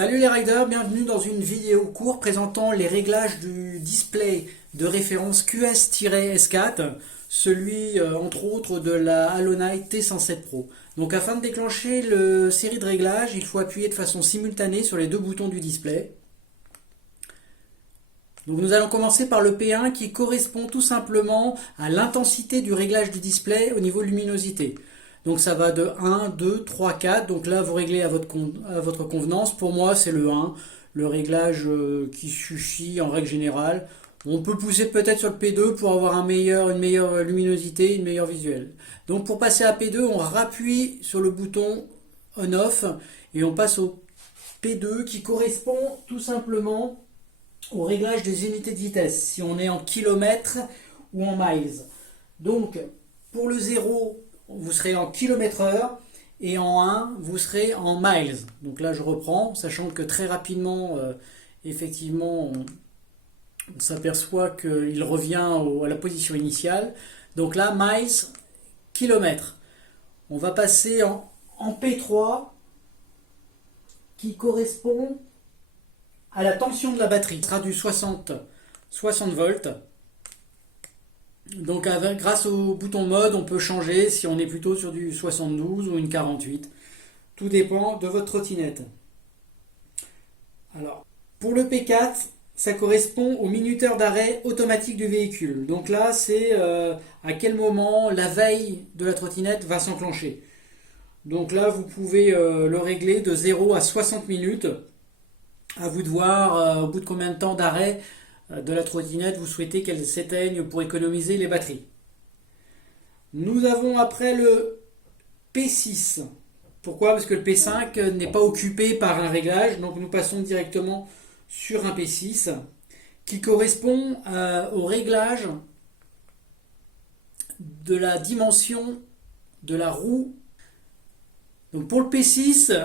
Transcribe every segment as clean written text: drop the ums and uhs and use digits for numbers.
Salut les riders, bienvenue dans une vidéo courte présentant les réglages du display de référence QS-S4, celui entre autres de la Halonite T107 Pro. Donc afin de déclencher la série de réglages, il faut appuyer de façon simultanée sur les deux boutons du display. Donc nous allons commencer par le P1 qui correspond tout simplement à l'intensité du réglage du display au niveau luminosité. Donc ça va de 1, 2, 3, 4. Donc là, vous réglez à votre convenance. Pour moi, c'est le 1, le réglage qui suffit en règle générale. On peut pousser peut-être sur le P2 pour avoir une meilleure luminosité, une meilleure visuelle. Donc pour passer à P2, on rappuie sur le bouton On-Off et on passe au P2 qui correspond tout simplement au réglage des unités de vitesse, si on est en kilomètres ou en miles. Donc pour le 0, vous serez en km/h et en 1, vous serez en miles. Donc là, je reprends, sachant que très rapidement, effectivement, on s'aperçoit qu'il revient à la position initiale. Donc là, miles, kilomètres. On va passer en P3, qui correspond à la tension de la batterie. Ce sera du 60 volts. Donc grâce au bouton mode, on peut changer si on est plutôt sur du 72 ou une 48. Tout dépend de votre trottinette. Alors, pour le P4, ça correspond au minuteur d'arrêt automatique du véhicule. Donc là, c'est à quel moment la veille de la trottinette va s'enclencher. Donc là, vous pouvez le régler de 0 à 60 minutes. À vous de voir au bout de combien de temps d'arrêt de la trottinette vous souhaitez qu'elle s'éteigne pour économiser les batteries. Nous avons après le P6. Pourquoi? Parce que le P5 n'est pas occupé par un réglage, donc nous passons directement sur un P6 qui correspond au réglage de la dimension de la roue. Donc pour le P6,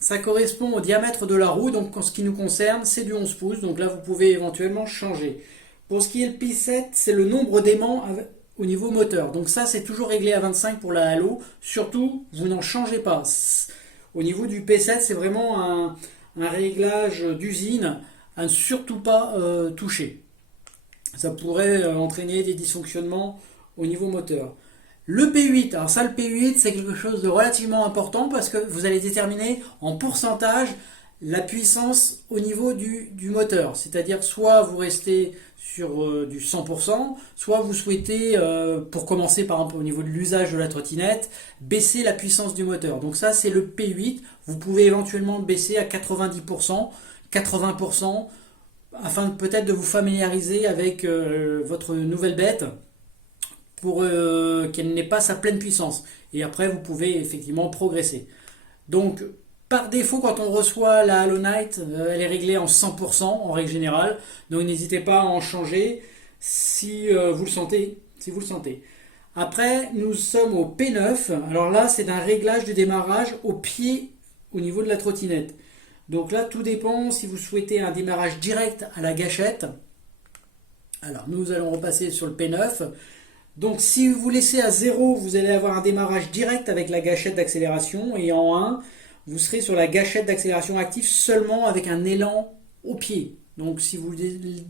ça correspond au diamètre de la roue, donc en ce qui nous concerne, c'est du 11 pouces, donc là vous pouvez éventuellement changer. Pour ce qui est le P7, c'est le nombre d'aimants au niveau moteur, donc ça c'est toujours réglé à 25 pour la Halo, surtout vous n'en changez pas. Au niveau du P7, c'est vraiment un réglage d'usine à ne surtout pas toucher. Ça pourrait entraîner des dysfonctionnements au niveau moteur. Le P8, alors ça le P8 c'est quelque chose de relativement important parce que vous allez déterminer en pourcentage la puissance au niveau du moteur. C'est-à-dire soit vous restez sur du 100%, soit vous souhaitez, pour commencer par exemple au niveau de l'usage de la trottinette, baisser la puissance du moteur. Donc ça c'est le P8, vous pouvez éventuellement le baisser à 90%, 80%, afin peut-être de vous familiariser avec votre nouvelle bête, pour qu'elle n'ait pas sa pleine puissance. Et après, vous pouvez effectivement progresser. Donc, par défaut, quand on reçoit la Halonite, elle est réglée en 100% en règle générale. Donc, n'hésitez pas à en changer si vous le sentez. Après, nous sommes au P9. Alors là, c'est un réglage de démarrage au pied, au niveau de la trottinette. Donc là, tout dépend si vous souhaitez un démarrage direct à la gâchette. Alors, nous allons repasser sur le P9. Donc si vous laissez à 0, vous allez avoir un démarrage direct avec la gâchette d'accélération, et en 1, vous serez sur la gâchette d'accélération active seulement avec un élan au pied. Donc si vous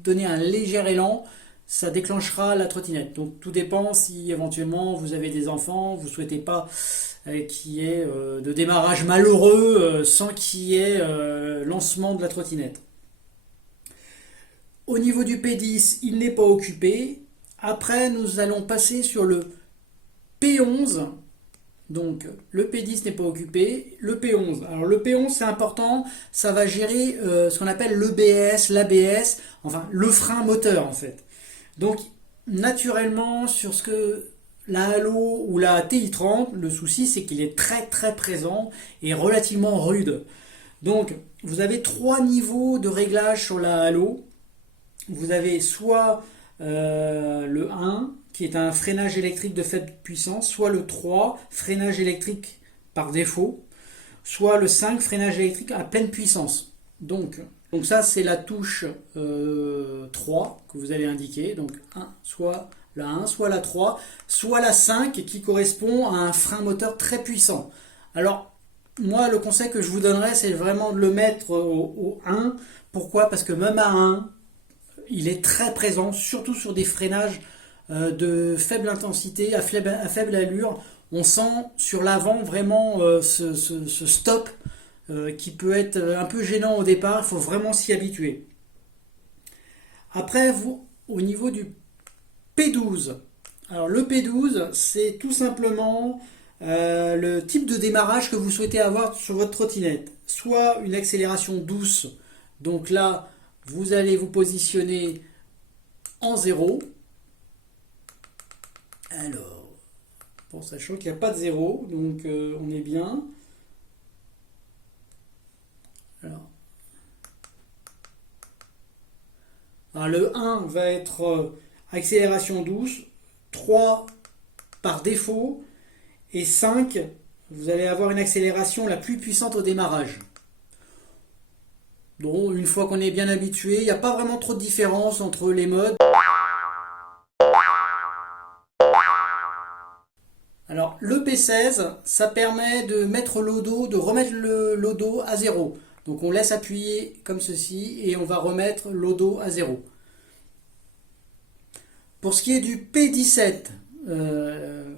donnez un léger élan, ça déclenchera la trottinette. Donc tout dépend si éventuellement vous avez des enfants, vous ne souhaitez pas qu'il y ait de démarrage malheureux sans qu'il y ait lancement de la trottinette. Au niveau du P10, il n'est pas occupé. Après, nous allons passer sur le P11. Donc, le P10 n'est pas occupé. Le P11. Alors, le P11, c'est important. Ça va gérer ce qu'on appelle l'EBS, l'ABS, enfin, le frein moteur, en fait. Donc, naturellement, sur ce que la Halo ou la TI30, le souci, c'est qu'il est très, très présent et relativement rude. Donc, vous avez 3 niveaux de réglage sur la Halo. Vous avez soit le 1 qui est un freinage électrique de faible puissance, soit le 3 freinage électrique par défaut, soit le 5 freinage électrique à pleine puissance. Donc ça c'est la touche 3 que vous allez indiquer, donc soit la 1, soit la 3, soit la 5 qui correspond à un frein moteur très puissant. Alors moi, le conseil que je vous donnerais, c'est vraiment de le mettre au 1. Pourquoi? Parce que même à 1, il est très présent, surtout sur des freinages de faible intensité, à faible allure. On sent sur l'avant vraiment ce stop qui peut être un peu gênant au départ. Il faut vraiment s'y habituer. Après, vous, au niveau du P12. Alors le P12, c'est tout simplement le type de démarrage que vous souhaitez avoir sur votre trottinette. Soit une accélération douce, donc là, vous allez vous positionner en 0. Alors, bon, sachant qu'il n'y a pas de 0, donc on est bien. Alors, le 1 va être accélération douce, 3 par défaut, et 5, vous allez avoir une accélération la plus puissante au démarrage. Donc, une fois qu'on est bien habitué, il n'y a pas vraiment trop de différence entre les modes. Alors, le P16, ça permet de mettre l'odo, de remettre l'odo à 0. Donc, on laisse appuyer comme ceci et on va remettre l'odo à 0. Pour ce qui est du P17,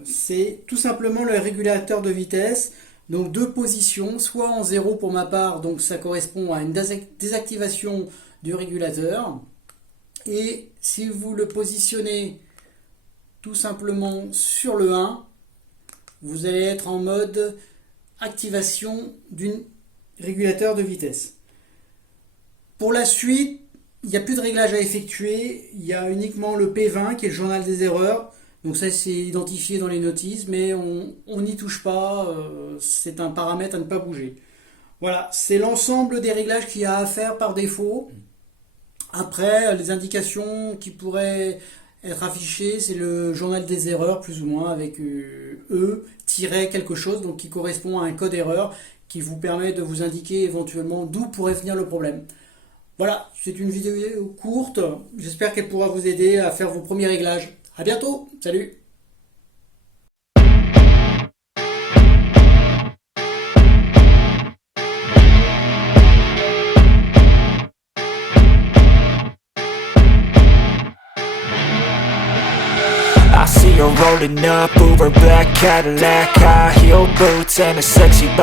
c'est tout simplement le régulateur de vitesse. Donc deux positions, soit en 0 pour ma part, donc ça correspond à une désactivation du régulateur. Et si vous le positionnez tout simplement sur le 1, vous allez être en mode activation d'un régulateur de vitesse. Pour la suite, il n'y a plus de réglage à effectuer, il y a uniquement le P20 qui est le journal des erreurs. Donc ça c'est identifié dans les notices, mais on n'y touche pas, c'est un paramètre à ne pas bouger. Voilà, c'est l'ensemble des réglages qu'il y a à faire par défaut. Après, les indications qui pourraient être affichées, c'est le journal des erreurs, plus ou moins, avec quelque chose, donc qui correspond à un code erreur, qui vous permet de vous indiquer éventuellement d'où pourrait venir le problème. Voilà, c'est une vidéo courte, j'espère qu'elle pourra vous aider à faire vos premiers réglages. A bientôt, salut! I see her rolling up, Uber black Cadillac, high heel boots and a sexy body.